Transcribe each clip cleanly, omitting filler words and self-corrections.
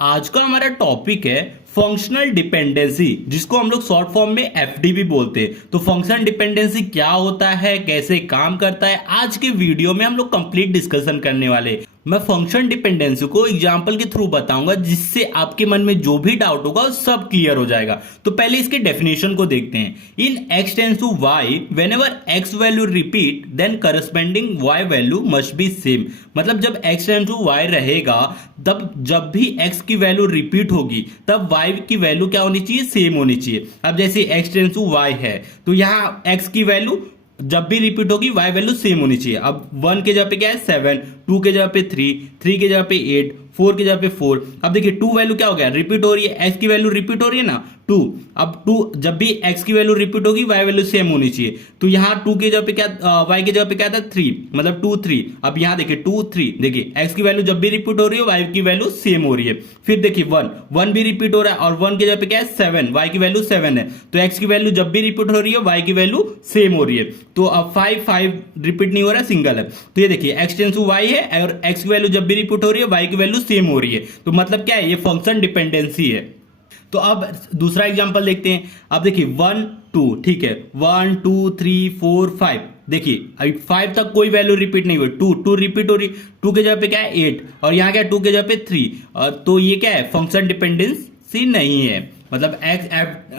आज का हमारा टॉपिक है फंक्शनल डिपेंडेंसी, जिसको हम लोग शॉर्ट फॉर्म में एफडी भी बोलते हैं। तो फंक्शनल डिपेंडेंसी क्या होता है, कैसे काम करता है, आज के वीडियो में हम लोग कंप्लीट डिस्कशन करने वाले हैं। मैं फंक्शन डिपेंडेंसी को एग्जांपल के थ्रू बताऊंगा, जिससे आपके मन में जो भी डाउट होगा वो सब क्लियर हो जाएगा। तो पहले इसके डेफिनेशन को देखते हैं। In x tends to y whenever x value repeat then corresponding y value must be same. मतलब जब x टेंड्स टू y रहेगा, तब जब भी x की वैल्यू रिपीट होगी तब y की वैल्यू क्या होनी चाहिए, सेम होनी चाहिए। अब जैसे x टेंड्स टू y है तो यहां x की वैल्यू जब भी रिपीट होगी y वैल्यू सेम होनी चाहिए। अब 1 के जगह पे क्या है 7, 2 के जगह पे 3 के जगह पे 8, 4 के जगह पे 4। अब देखिए 2 वैल्यू क्या हो गया, रिपीट हो रही है, x की वैल्यू रिपीट हो रही है ना 2। अब 2 जब भी x की वैल्यू रिपीट होगी y वैल्यू सेम होनी चाहिए। तो यहाँ 2 के जगह पे क्या y के जगह पे क्या था 3, मतलब 2 3। अब यहाँ देखिए 2 3, देखिए x की वैल्यू जब भी रिपीट हो रही है y की वैल्यू सेम हो रही है। फिर देखिए 1 भी रिपीट हो रहा है और 1 के जगह पे क्या है 7, y की वैल्यू 7 है। तो x की वैल्यू जब भी रिपीट हो रही है y की वैल्यू सेम हो रही है। तो अब 5 रिपीट नहीं हो रहा है, सिंगल है। तो ये देखिए x टेंड्स टू y है और x की वैल्यू जब भी रिपीट हो रही है y की वैल्यू सेम हो रही है। तो मतलब क्या है, ये फंक्शन डिपेंडेंसी है। तो अब दूसरा एग्जांपल देखते हैं। अब देखिए 1 2, ठीक है, 1 2 3 4 5। देखिए अभी 5 तक कोई वैल्यू रिपीट नहीं हुई, 2 रिपीट हो रही, 2 के जगह पे क्या है 8 और यहाँ क्या है 2 के जगह पे 3। तो ये क्या है, फंक्शन डिपेंडेंसी नहीं है, मतलब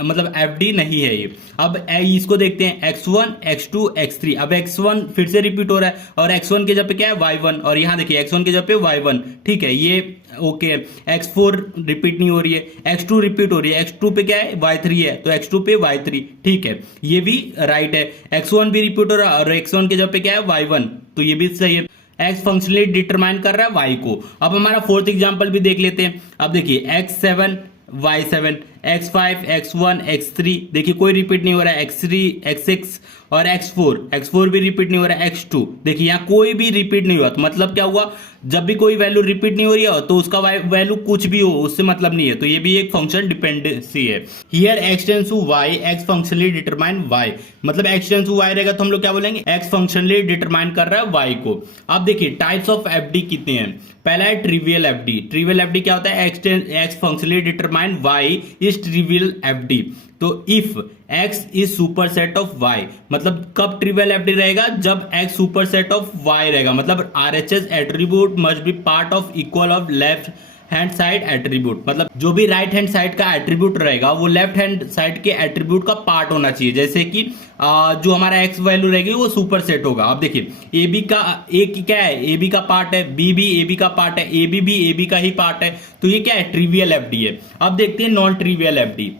मतलब एफडी नहीं है ये। अब इसको देखते हैं x1 x2 x3। अब x1 फिर से रिपीट हो रहा है और x1 के जगह पे क्या है y1 और यहाँ देखिए x1 के जगह पे y1, ठीक है, ये ओके। x4 रिपीट नहीं हो रही है, x2 रिपीट हो रही है, x2 पे क्या है y3 है तो x2 पे y3, ठीक है, ये भी राइट है। x1 भी रिपीट हो रहा है और x1 के जगह पे क्या है y1, तो ये भी सही है। x फंक्शनली डिटरमाइन कर रहा है y को। अब हमारा फोर्थ एग्जांपल भी देख लेते हैं। अब देखिए x7 y7, x5 x1 x3, देखिए कोई रिपीट नहीं हो रहा है, x3 x6 और x4 भी रिपीट नहीं हो रहा है, x2 देखिए यहाँ कोई भी रिपीट नहीं हुआ। तो मतलब क्या हुआ, जब भी कोई वैल्यू रिपीट नहीं हो रही है तो उसका वैल्यू कुछ भी हो उससे मतलब नहीं है। तो ये भी एक फंक्शन डिपेंडेंसी है। Here x tends to y, x functionally determine y। मतलब x टेंड्स टू y रहेगा तो हम लोग क्या बोलेंगे, x फंक्शनली डिटरमाइन कर रहा है y को। अब देखिए टाइप्स ऑफ एफडी कितने हैं। पहला है ट्रिवियल एफडी। ट्रिवियल एफडी क्या होता है, x functionally determine y is trivial FD. तो if x is super set of y, मतलब कब ट्रिवियल एफडी रहेगा, जब x super set of y रहेगा। मतलब RHS attribute must be part of equal of left hand side attribute. मतलब जो भी राइट हैंड साइड का एट्रीब्यूट रहेगा वो लेफ्ट हैंड साइड के एट्रीब्यूट का पार्ट होना चाहिए। जैसे कि जो हमारा x वैल्यू रहेगी वो सुपर सेट होगा। अब देखिए ए बी का क्या है, ए बी का पार्ट है, बी भी ए बी का पार्ट है, ए बी भी ए बी का ही पार्ट है। तो ये क्या है, ट्रिवियल एफडी है। अब देखते हैं non trivial FD.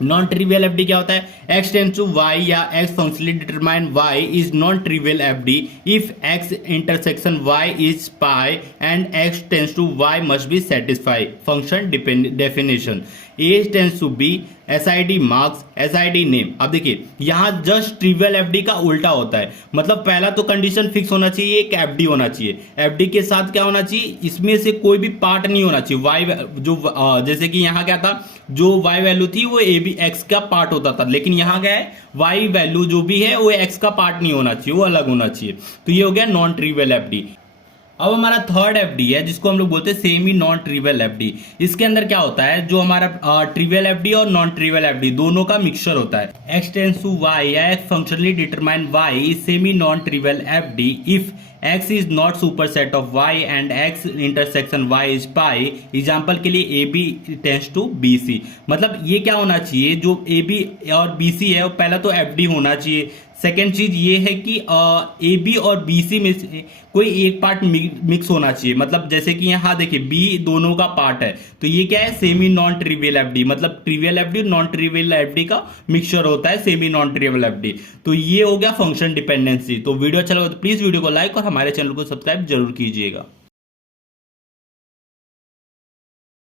Non trivial FD क्या होता है, x टेंड्स टू y या x functionally determine y is non trivial FD if x intersection y is pi and x tends to y must be satisfy. Function definition a tends to b SID marks SID name. अब देखिए यहाँ just trivial FD का उल्टा होता है। मतलब पहला तो कंडीशन फिक्स होना चाहिए, एक एफडी होना चाहिए। एफडी के साथ क्या होना चाहिए, इसमें से कोई भी पार्ट नहीं होना चाहिए। y जो जैसे कि यहाँ क्या था, जो y वैल्यू थी वो ए बी x का पार्ट होता था, लेकिन यहाँ क्या है y वैल्यू जो भी है वो x का पार्ट नहीं होना चाहिए, वो अलग होना चाहिए। तो ये हो गया नॉन ट्रिवियल एफडी। अब हमारा थर्ड एफडी है जिसको हम लोग बोलते हैं सेमी नॉन ट्रिवियल एफडी। इसके अंदर क्या होता है, जो हमारा ट्रिवियल एफडी और नॉन ट्रिवियल एफडी दोनों का मिक्सचर होता है। x टेंड्स टू y या x functionally determine y is semi non trivial FD if x is not super set of y and x intersection y is pi. Example के लिए AB tends to BC। मतलब ये क्या होना चाहिए, जो AB और BC है वो पहला तो FD होना चाहिए। सेकेंड चीज ये है कि AB और BC में से कोई एक पार्ट मिक्स होना चाहिए। मतलब जैसे कि यहाँ देखिए B दोनों का पार्ट है, तो ये क्या है, सेमी नॉन ट्रिवियल एफडी। मतलब trivial FD non trivial FD का मिक्सचर होता है, सेमी नॉन ट्रिवियल एफडी। तो ये हो गया फंक्शन डिपेंडेंसी। तो वीडियो अच्छा लगा तो प्लीज वीडियो को लाइक और हमारे चैनल को सब्सक्राइब जरूर कीजिएगा।